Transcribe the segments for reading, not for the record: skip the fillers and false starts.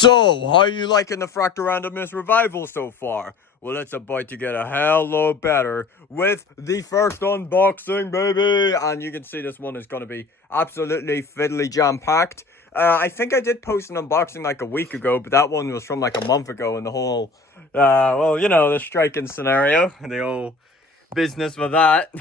So, how you liking the Fractal Randomness Revival so far? Well, it's about to get a hell lot better with the first unboxing, baby! And you can see this one is going to be absolutely fiddly jam-packed. I think I did post an unboxing like a week ago, but that one was from like a month ago, and the whole, well, you know, the striking scenario, the whole business with that,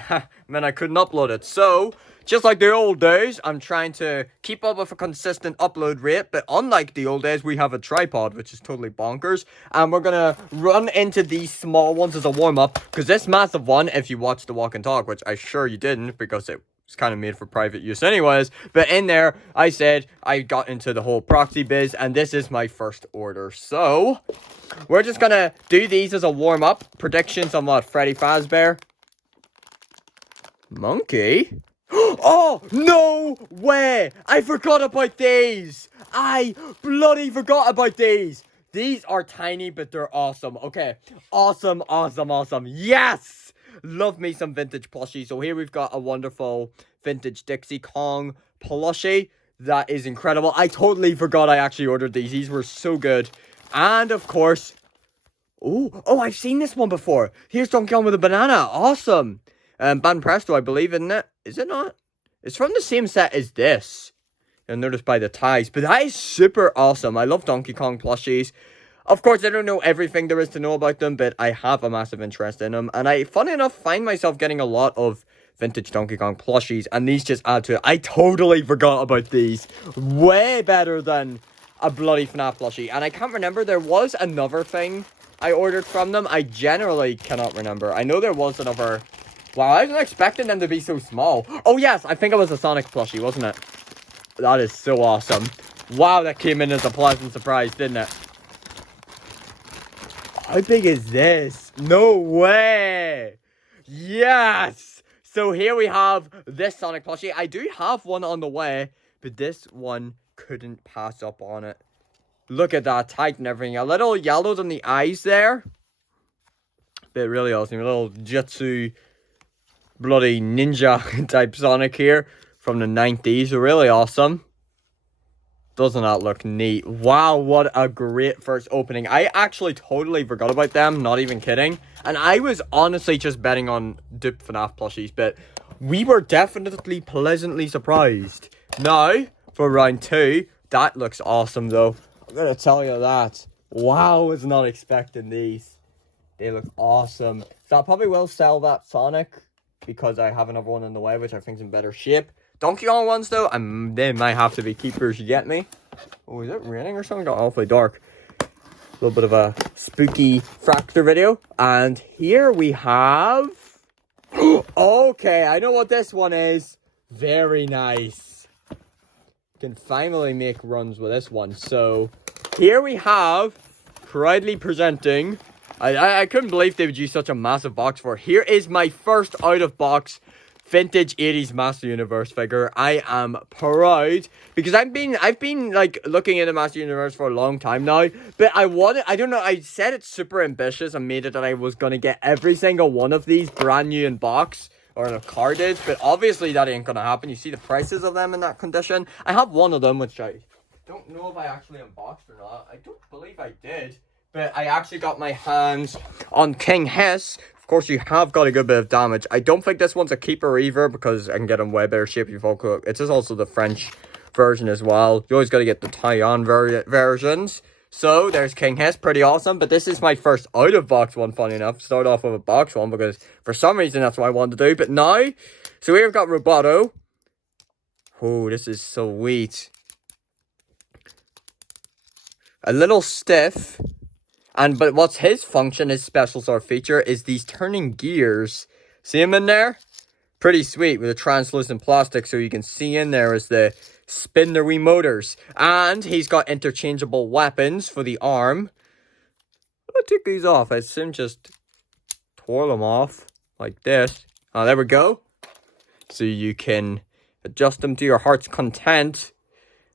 man, I couldn't upload it. So, just like the old days, I'm trying to keep up with a consistent upload rate, but unlike the old days, we have a tripod, which is totally bonkers, and we're gonna run into these small ones as a warm-up, because this massive one, if you watched the walk and talk, which I'm sure you didn't, because it's kind of made for private use anyways, but in there, I said I got into the whole proxy biz, and this is my first order. So, we're just gonna do these as a warm-up. Predictions on what? Freddy Fazbear? Monkey? Oh, no way! I forgot about these! I bloody forgot about these! These are tiny, but they're awesome. Okay, awesome, awesome, awesome. Yes! Love me some vintage plushie. So here we've got a wonderful vintage Dixie Kong plushie. That is incredible. I totally forgot I actually ordered these. These were so good. And, of course... Oh, I've seen this one before. Here's Donkey Kong with a banana. Awesome. Ban Presto, I believe, isn't it? Is it not? It's from the same set as this. You'll notice by the ties. But that is super awesome. I love Donkey Kong plushies. Of course, I don't know everything there is to know about them, but I have a massive interest in them. And I, funny enough, find myself getting a lot of vintage Donkey Kong plushies. And these just add to it. I totally forgot about these. Way better than a bloody FNAF plushie. And I can't remember. There was another thing I ordered from them. I generally cannot remember. I know there was another... Wow, I wasn't expecting them to be so small. Oh, yes, I think it was a Sonic plushie, wasn't it? That is so awesome. Wow, that came in as a pleasant surprise, didn't it? How big is this? No way! Yes! So here we have this Sonic plushie. I do have one on the way, but this one couldn't pass up on it. Look at that, tight and everything. A little yellowed on the eyes there. But really awesome. A little Jutsu bloody ninja type Sonic here from the 90s. Really awesome. Doesn't that look neat? Wow, what a great first opening. I actually totally forgot about them, not even kidding. And I was honestly just betting on dupe FNAF plushies, but we were definitely pleasantly surprised. Now, for round 2, that looks awesome though. I'm gonna tell you that. Wow, I was not expecting these. They look awesome. So I probably will sell that Sonic, because I have another one in the way, which I think is in better shape. Donkey Kong ones, though, they might have to be keepers, you get me? Oh, is it raining or something? Got awfully dark. A little bit of a spooky Fractal video. And here we have... Okay, I know what this one is. Very nice. Can finally make runs with this one. So, here we have, proudly presenting... I couldn't believe they would use such a massive box for it. Here is my first out-of-box vintage 80s Master Universe figure. I am proud because I've been like looking into Master Universe for a long time now, but I don't know, I said it's super ambitious and made it that I was going to get every single one of these brand new in box or in a carded, but obviously that ain't going to happen. You see the prices of them in that condition. I have one of them, which I don't know if I actually unboxed or not. I don't believe I did. But I actually got my hands on King Hiss. Of course, you have got a good bit of damage. I don't think this one's a keeper either, because I can get in way better shape if you fall cook. It is also the French version as well. You always got to get the Taiwan versions. So, there's King Hiss. Pretty awesome. But this is my first out-of-box one, funny enough. Start off with a box one, because for some reason, that's what I wanted to do. But now, so here we've got Roboto. Oh, this is sweet. A little stiff. But what's his function, his special sort of feature, is these turning gears. See him in there? Pretty sweet, with a translucent plastic, so you can see in there as the spin the wee motors. And he's got interchangeable weapons for the arm. I'll take these off. I assume just twirl them off like this. Oh, there we go. So you can adjust them to your heart's content.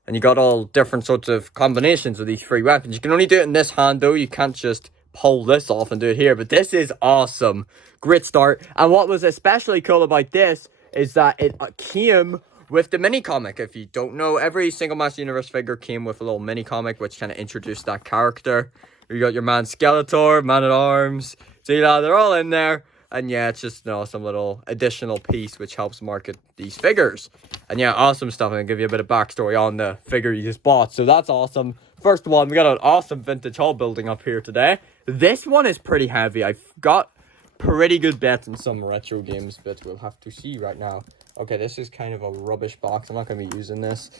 And you got all different sorts of combinations of these three weapons. You can only do it in this hand, though. You can't just pull this off and do it here. But this is awesome. Great start. And what was especially cool about this is that it came with the mini comic. If you don't know, every single Master Universe figure came with a little mini comic, which kind of introduced that character. You got your man Skeletor, Man at Arms, Zilla, they're all in there. And yeah, it's just an awesome little additional piece which helps market these figures. And yeah, awesome stuff. I'm going to give you a bit of backstory on the figure you just bought. So that's awesome. First one, we got an awesome vintage haul building up here today. This one is pretty heavy. I've got pretty good bets in some retro games, but we'll have to see right now. Okay, this is kind of a rubbish box. I'm not going to be using this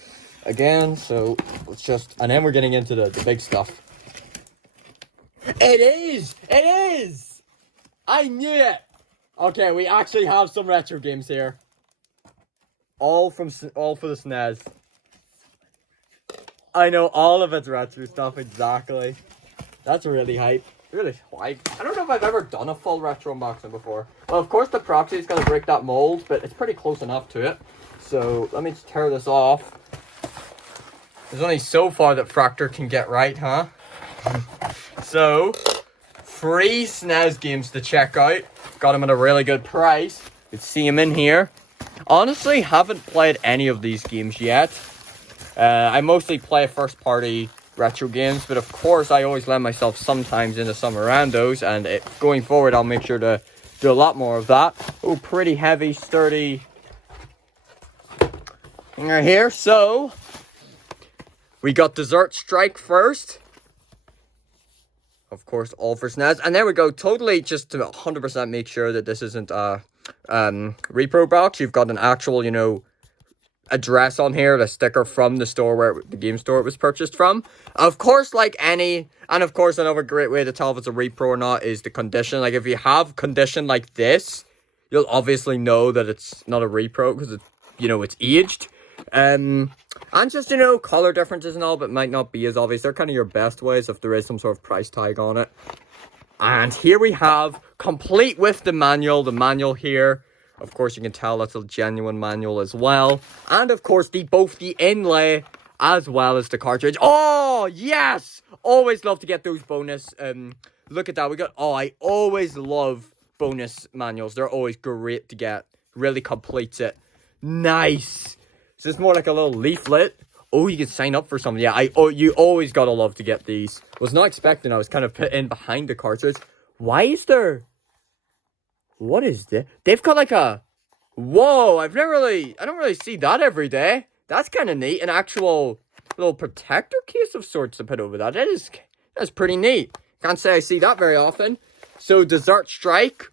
again. So let's just... And then we're getting into the big stuff. It is! It is! I knew it! Okay, we actually have some retro games here. All for the SNES. I know all of it's retro stuff, exactly. That's really hype. Really hype. I don't know if I've ever done a full retro unboxing before. Well, of course the proxy is going to break that mold, but it's pretty close enough to it. So, let me just tear this off. There's only so far that Fractor can get right, huh? So... free SNES games to check out. Got them at a really good price. You can see them in here. Honestly, haven't played any of these games yet. I mostly play first-party retro games, but of course, I always let myself sometimes into some randos, and going forward, I'll make sure to do a lot more of that. Oh, pretty heavy, sturdy thing right here. So, we got Desert Strike first. Of course, all for SNES. And there we go. Totally just to 100% make sure that this isn't a repro box. You've got an actual, you know, address on here, the sticker from the store the game store it was purchased from. Of course, like any, and of course, another great way to tell if it's a repro or not is the condition. Like if you have condition like this, you'll obviously know that it's not a repro because it's, you know, it's aged. And just, you know, color differences and all, but might not be as obvious. They're kind of your best ways if there is some sort of price tag on it. And here we have, complete with the manual here. Of course, you can tell that's a genuine manual as well. And of course, both the inlay as well as the cartridge. Oh, yes! Always love to get those bonus. Look at that. I always love bonus manuals. They're always great to get. Really completes it. Nice. So it's more like a little leaflet. Oh, you can sign up for something. Yeah, you always gotta love to get these. Was not expecting. I was kind of put in behind the cartridge. Why is there... What is this? They've got like a... Whoa, I don't really see that every day. That's kind of neat. An actual little protector case of sorts to put over that. That's pretty neat. Can't say I see that very often. So, Desert Strike.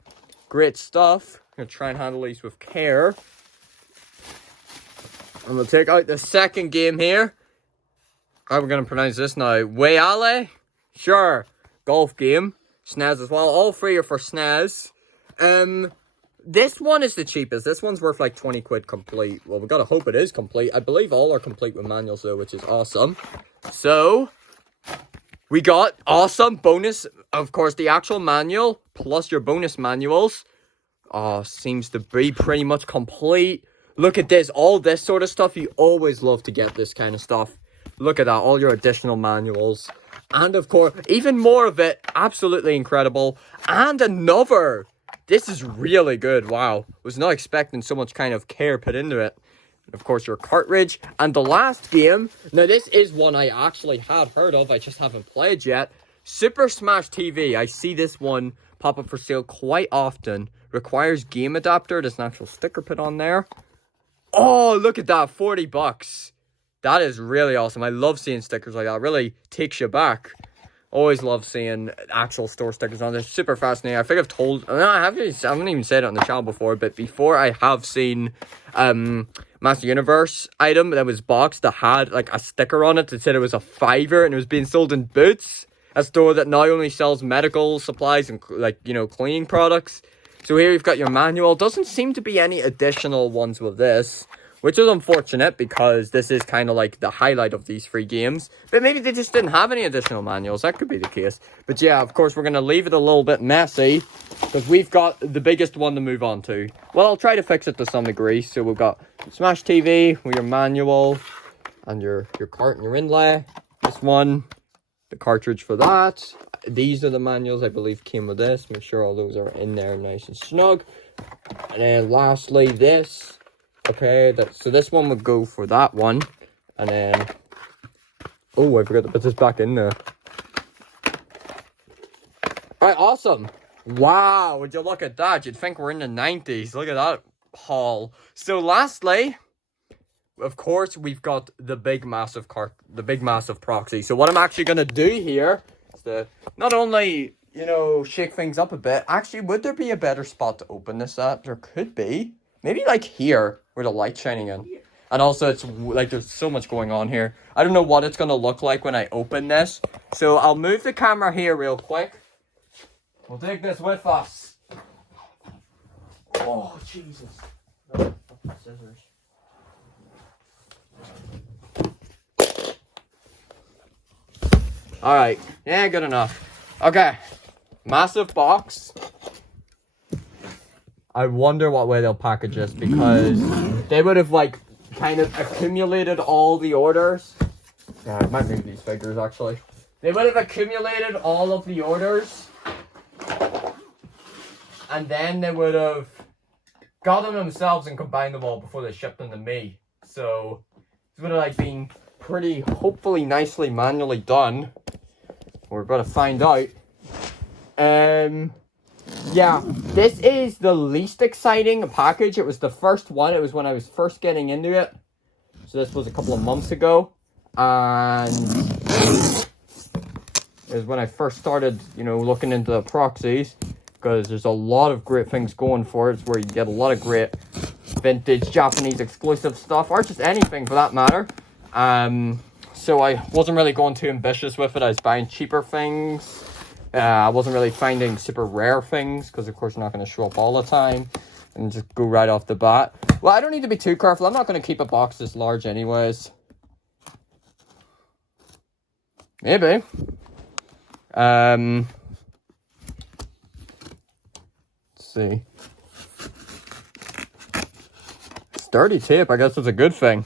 Great stuff. I'm gonna try and handle these with care. I'm going to take out the second game here. How are we going to pronounce this now? Wayale? Sure. Golf game. SNES as well. All three are for SNES. This one is the cheapest. This one's worth like 20 quid complete. Well, we got to hope it is complete. I believe all are complete with manuals though, which is awesome. So, we got awesome bonus. Of course, the actual manual plus your bonus manuals. Seems to be pretty much complete. Look at this, all this sort of stuff. You always love to get this kind of stuff. Look at that, all your additional manuals. And of course, even more of it, absolutely incredible. And another, this is really good, wow. Was not expecting so much kind of care put into it. Of course, your cartridge. And the last game, now this is one I actually had heard of, I just haven't played yet. Super Smash TV, I see this one pop up for sale quite often. Requires game adapter, there's an actual sticker put on there. Oh, look at that, 40 bucks. That is really awesome. I love seeing stickers like that. It really takes you back. Always love seeing actual store stickers on this. Super fascinating. I think I've told... I haven't even said it on the channel before, but before I have seen Master Universe item that was boxed that had like a sticker on it that said it was a $5 and it was being sold in Boots, a store that now only sells medical supplies and like, you know, cleaning products. So here you've got your manual. Doesn't seem to be any additional ones with this, which is unfortunate because this is kind of like the highlight of these free games. But maybe they just didn't have any additional manuals. That could be the case. But yeah, of course, we're going to leave it a little bit messy because we've got the biggest one to move on to. Well, I'll try to fix it to some degree. So we've got Smash TV with your manual and your cart and your inlay. This one, the cartridge for that. These are the manuals I believe came with this. Make sure all those are in there nice and snug. And then lastly, this. Okay, so this one would go for that one. And then... Oh, I forgot to put this back in there. Alright, awesome. Wow, would you look at that? You'd think we're in the 90s. Look at that haul. So lastly, of course, we've got the big massive proxy. So what I'm actually going to do here is to not only, you know, shake things up a bit. Actually, would there be a better spot to open this at? There could be. Maybe like here, where the light's shining in. And also, it's like there's so much going on here. I don't know what it's going to look like when I open this. So I'll move the camera here real quick. We'll take this with us. Oh, Jesus. No, scissors. Alright. Yeah, good enough. Okay. Massive box. I wonder what way they'll package this, because they would have, like, kind of accumulated all the orders. Yeah, I might move these figures, actually. They would have accumulated all of the orders. And then they would have got them themselves and combined them all before they shipped them to me. So it would have like been pretty, hopefully nicely manually done. We're going to find out. Yeah, this is the least exciting package. It was the first one. It was when I was first getting into it. So this was a couple of months ago. And it was when I first started, you know, looking into the proxies. Because there's a lot of great things going for it. It's where you get a lot of great vintage Japanese exclusive stuff, or just anything for that matter. So I wasn't really going too ambitious with it. I was buying cheaper things. I wasn't really finding super rare things, because of course you're not going to show up all the time. And just go right off the bat. Well, I don't need to be too careful. I'm not going to keep a box this large anyways. Maybe. See. Sturdy tape, I guess that's a good thing.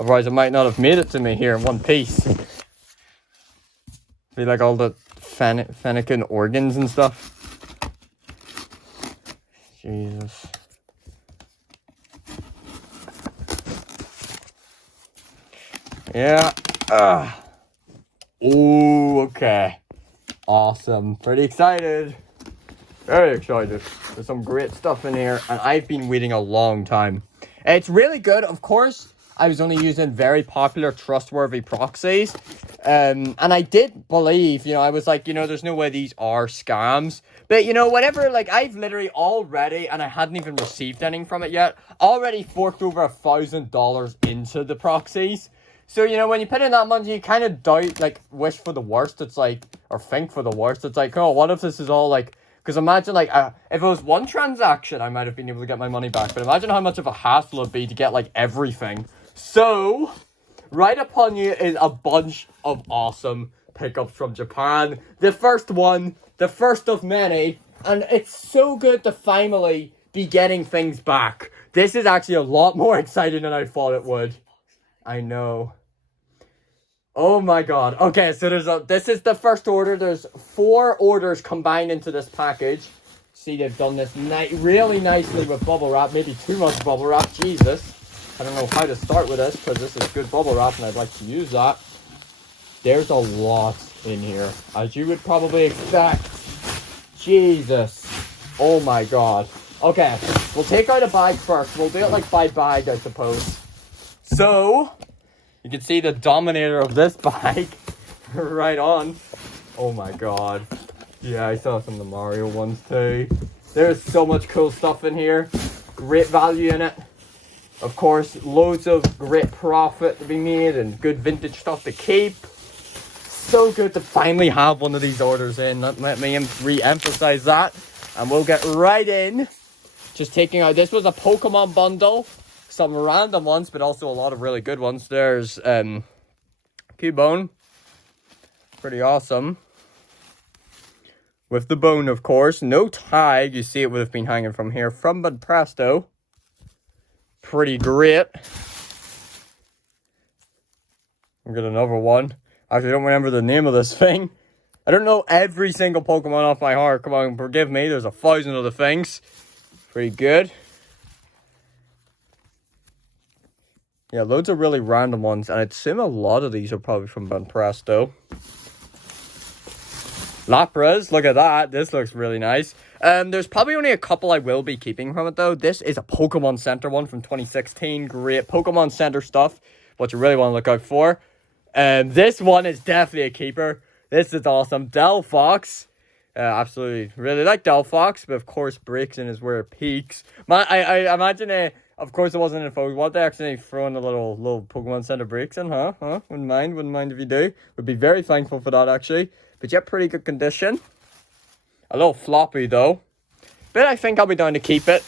Otherwise, it might not have made it to me here in one piece. Be like all the Fennekin organs and stuff. Jesus. Yeah. Ooh, okay. Awesome. Pretty excited. Very excited. There's some great stuff in here, and I've been waiting a long time. It's really good. Of course, I was only using very popular, trustworthy proxies. And I did believe, you know, I was like, you know, there's no way these are scams. But, you know, whatever, like, I've literally already, and I hadn't even received anything from it yet, already forked over $1,000 into the proxies. So, you know, when you put in that money, you kind of doubt, like, wish for the worst. It's like, or think for the worst. It's like, oh, what if this is all, like... Because imagine, like, if it was one transaction, I might have been able to get my money back. But imagine how much of a hassle it'd be to get, like, everything. So, right upon you is a bunch of awesome pickups from Japan. The first one, the first of many. And it's so good to finally be getting things back. This is actually a lot more exciting than I thought it would. I know. Oh my god. Okay, so this is the first order. There's 4 orders combined into this package. See, they've done this really nicely with bubble wrap. Maybe too much bubble wrap. Jesus. I don't know how to start with this, because this is good bubble wrap and I'd like to use that. There's a lot in here, as you would probably expect. Jesus. Oh my god. Okay, we'll take out a bag first. We'll do it like by bag, I suppose. So... you can see the dominator of this bike right on. Oh my god. Yeah, I saw some of the Mario ones too. There's so much cool stuff in here. Great value in it. Of course, loads of great profit to be made and good vintage stuff to keep. So good to finally have one of these orders in. Let me re-emphasize that. And we'll get right in. Just taking out, this was a Pokemon bundle. Some random ones, but also a lot of really good ones. There's Cubone. Pretty awesome. With the bone, of course. No tag. You see it would have been hanging from here. From Bud Presto. Pretty great. I've got another one. Actually, I don't remember the name of this thing. I don't know every single Pokemon off my heart. Come on, forgive me. There's 1,000 of the things. Pretty good. Yeah, loads of really random ones, and I'd assume a lot of these are probably from Banpresto. Lapras, look at that. This looks really nice. There's probably only a couple I will be keeping from it, though. This is a Pokemon Center one from 2016. Great Pokemon Center stuff. What you really want to look out for. This one is definitely a keeper. This is awesome. Delphox. Absolutely really like Delphox, but of course Braixen is where it peaks. I imagine of course it wasn't in focus. What, they actually throwing a little Pokemon Center Braixen, huh? Wouldn't mind if you do. Would be very thankful for that actually. But yeah, pretty good condition. A little floppy though. But I think I'll be down to keep it.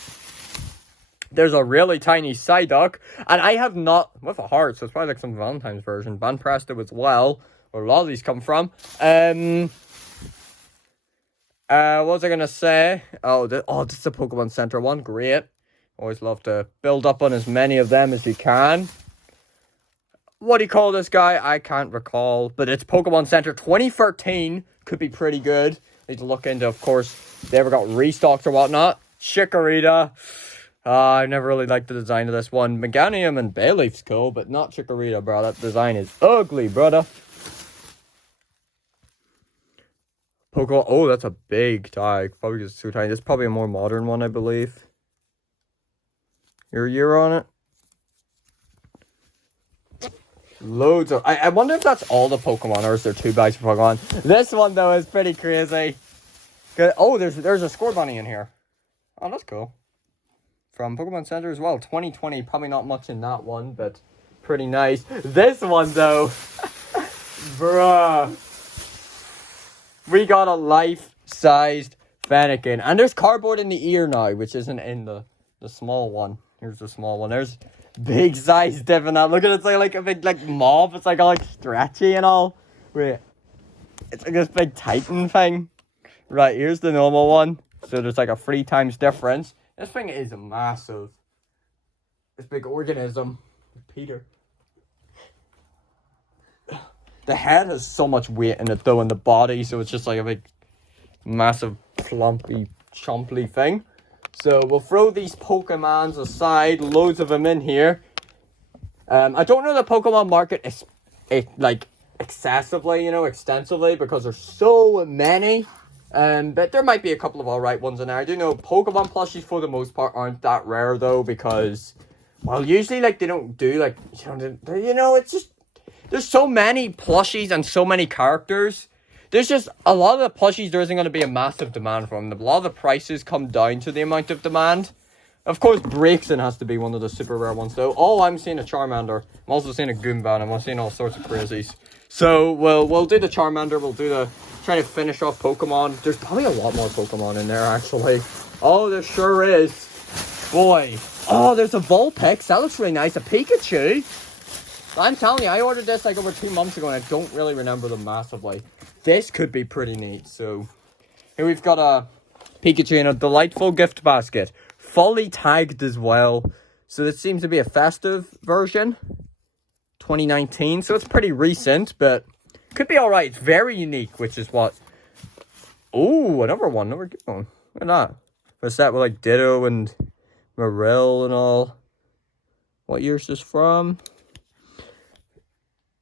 There's a really tiny Psyduck. And I have not, with a heart, so it's probably like some Valentine's version. Banpresto as well, where a lot of these come from. What was I gonna say? Oh, this is a Pokemon Center one. Great. Always love to build up on as many of them as you can. What do you call this guy? I can't recall. But it's Pokemon Center 2013. Could be pretty good. Need to look into, of course, if they ever got restocks or whatnot. Chikorita. I never really liked the design of this one. Meganium and Bayleef's cool, but not Chikorita, bro. That design is ugly, brother. Pokemon. Oh, that's a big tag. Probably because it's too tiny. This is probably a more modern one, I believe. Your year on it. Loads of. I wonder if that's all the Pokemon, or is there 2 bags of Pokemon? This one though is pretty crazy. Oh, there's a Scorbunny in here. Oh, that's cool. From Pokemon Center as well. 2020. Probably not much in that one, but pretty nice. This one though, bruh. We got a life-sized Fennekin. And there's cardboard in the ear now, which isn't in the small one. Here's the small one. There's big size diff in that. Look at it. It's like a big mob. It's like all stretchy and all. Wait. It's like this big Titan thing. Right, here's the normal one. So there's like a 3 times difference. This thing is massive. This big organism. Peter. The head has so much weight in it though, in the body, so it's just like a big, massive, plumpy, chomply thing. So we'll throw these Pokemons aside, loads of them in here. I don't know the Pokemon market is like excessively, extensively, because there's so many. But there might be a couple of alright ones in there. I do know Pokemon plushies for the most part aren't that rare though, because, well, usually they don't do it's just. There's so many plushies and so many characters. There's just a lot of the plushies there isn't going to be a massive demand from them. A lot of the prices come down to the amount of demand. Of course, Braixen has to be one of the super rare ones though. Oh, I'm seeing a Charmander. I'm also seeing a Goomba, and I'm seeing all sorts of crazies. So we'll do the Charmander. We'll do try to finish off Pokemon. There's probably a lot more Pokemon in there actually. Oh, there sure is. Boy. Oh, there's a Vulpix. That looks really nice. A Pikachu. I'm telling you, I ordered this like over 2 months ago, and I don't really remember them massively. This could be pretty neat. So here we've got a Pikachu in a delightful gift basket, fully tagged as well. So this seems to be a festive version, 2019. So it's pretty recent, but could be all right. It's very unique, which is what. Oh, another one. Another good one. Look at that. What's that with like Ditto and Marill and all? What year is this from?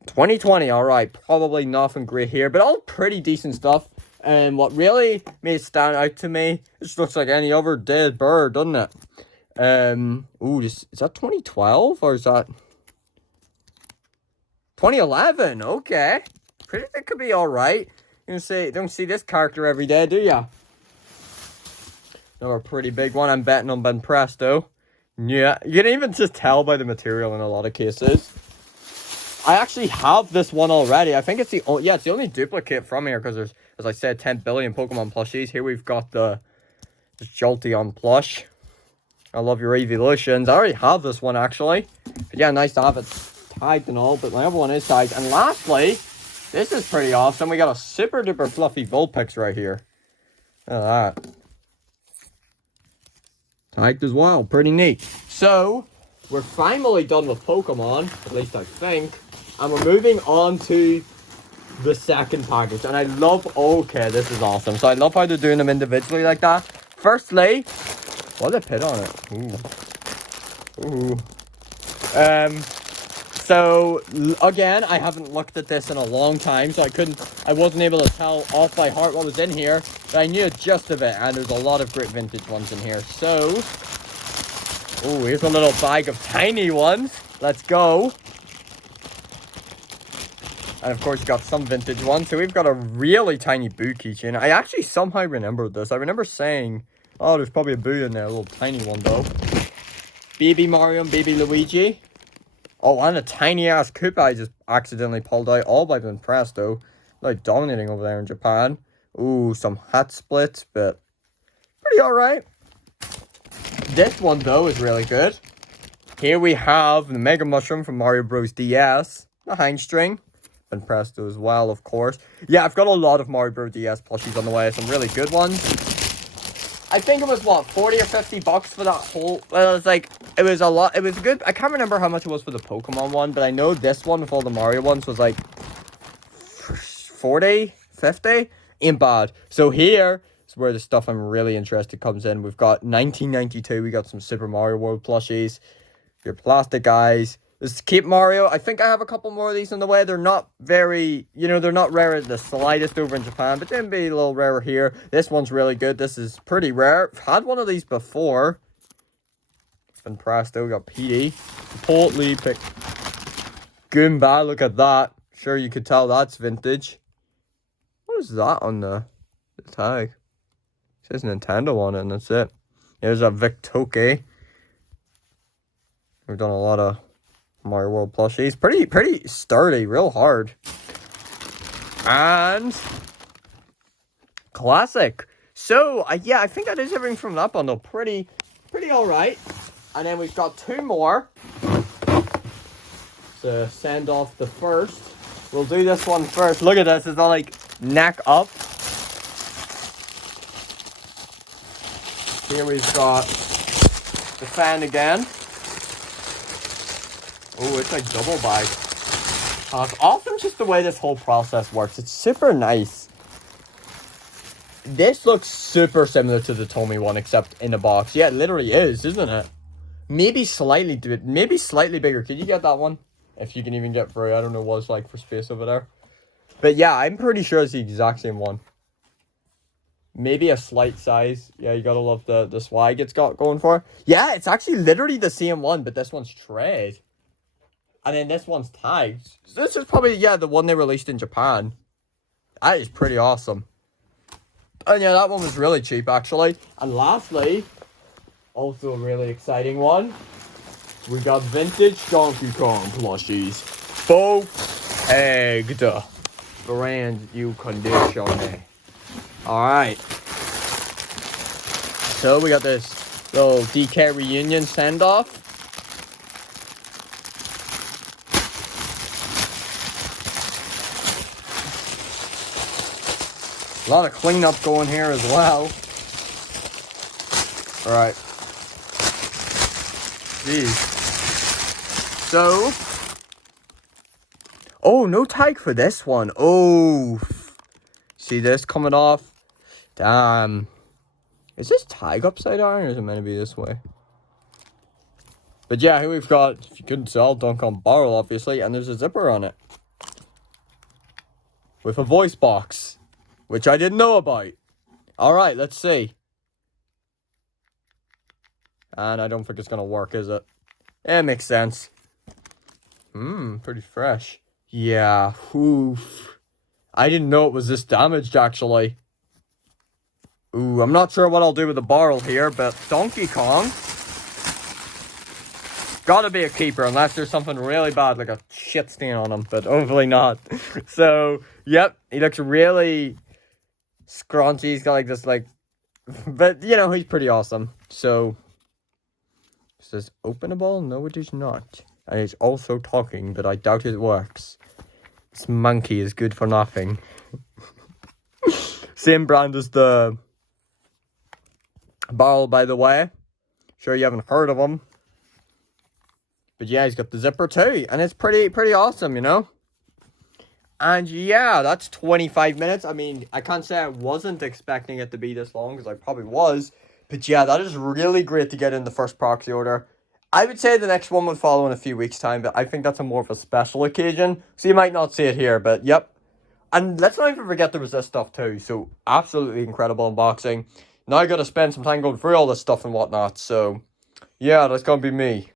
2020, alright, probably nothing great here, but all pretty decent stuff. And what really made it stand out to me, it just looks like any other dead bird, doesn't it? Is that 2012 or is that 2011? Okay, it could be alright. You don't see this character every day, do ya? Another pretty big one. I'm betting on Banpresto. Yeah, you can even just tell by the material in a lot of cases. I actually have this one already. I think it's the only duplicate from here, because there's, as I said, 10 billion Pokemon plushies. Here we've got the Jolteon plush. I love your evolutions. I already have this one actually. But yeah, nice to have it tagged and all, but my other one is tagged. And lastly, this is pretty awesome. We got a super duper fluffy Vulpix right here. Look at that. Tagged as well. Pretty neat. So, we're finally done with Pokemon, at least I think. And we're moving on to the second package. And I love, okay, this is awesome. So I love how they're doing them individually like that. Firstly, what did I put on it? Ooh. So, again, I haven't looked at this in a long time, so I wasn't able to tell off by heart what was in here, but I knew just of it, and there's a lot of great vintage ones in here. So, oh, here's a little bag of tiny ones. Let's go. And of course, you got some vintage ones. So we've got a really tiny Boo keychain. I actually somehow remembered this. I remember saying, oh, there's probably a Boo in there, a little tiny one though. Baby Mario and Baby Luigi. Oh, and a tiny ass Koopa I just accidentally pulled out. All by being pressed though. Like dominating over there in Japan. Ooh, some hat splits, but pretty alright. This one though is really good. Here we have the Mega Mushroom from Mario Bros. DS. The Hang String. And Presto as well, of course. Yeah, I've got a lot of Mario Bros. DS plushies on the way. Some really good ones. I think it was, what, 40 or 50 bucks for that whole... Well, it's like, it was a lot. It was good. I can't remember how much it was for the Pokemon one, but I know this one with all the Mario ones was like 40, 50. Ain't bad. So here is where the stuff I'm really interested comes in. We've got 1992. We got some Super Mario World plushies. Your plastic guys. This is Cape Mario. I think I have a couple more of these on the way. They're not very, they're not rare as the slightest over in Japan, but they'd be a little rarer here. This one's really good. This is pretty rare. I've had one of these before. It's been Presto. We got PD. Portly pick. Goomba. Look at that. Sure, you could tell that's vintage. What is that on the tag? It says Nintendo on it, and that's it. There's a Victoke. We've done a lot of Mario World plushies. Pretty sturdy, real hard. And classic. So, yeah, I think that is everything from that bundle. Pretty alright. And then we've got two more to send off the first. We'll do this one first. Look at this. It's all like neck up. Here we've got the fan again. Oh, it's like double bag. It's awesome just the way this whole process works. It's super nice. This looks super similar to the Tomy one, except in a box. Yeah, it literally is, isn't it? Maybe slightly bigger. Can you get that one? If you can even get through. I don't know what it's like for space over there. But yeah, I'm pretty sure it's the exact same one. Maybe a slight size. Yeah, you gotta love the swag it's got going for it. Yeah, it's actually literally the same one, but this one's trade. And then this one's tagged. So this is probably, yeah, the one they released in Japan. That is pretty awesome. And yeah, that one was really cheap, actually. And lastly, also a really exciting one. We got vintage Donkey Kong plushies. Both egged. Brand new condition. Alright. So we got this little DK reunion send-off. A lot of cleanup going here as well. Alright. Jeez. So. Oh, no tag for this one. Oh. See this coming off? Damn. Is this tag upside down or is it meant to be this way? But yeah, here we've got, if you couldn't tell, Donkey Kong Barrel, obviously. And there's a zipper on it. With a voice box. Which I didn't know about. Alright, let's see. And I don't think it's going to work, is it? It makes sense. Pretty fresh. Yeah, oof. I didn't know it was this damaged, actually. Ooh, I'm not sure what I'll do with the barrel here, but Donkey Kong. Gotta be a keeper, unless there's something really bad, like a shit stain on him, but hopefully not. So, yep, he looks really scrunchy. He's got like this, like, but, he's pretty awesome. So, it says openable? No, it is not. And it's also talking, but I doubt it works. This monkey is good for nothing. Same brand as the barrel, by the way. Sure you haven't heard of him. But yeah, he's got the zipper too. And it's pretty awesome, And yeah, that's 25 minutes. I mean, I can't say I wasn't expecting it to be this long, because I probably was. But yeah, that is really great to get in the first proxy order. I would say the next one would follow in a few weeks' time, but I think that's a more of a special occasion, so you might not see it here, but yep. And let's not even forget there was this stuff too, so absolutely incredible unboxing. Now I gotta spend some time going through all this stuff and whatnot, so yeah, that's gonna be me.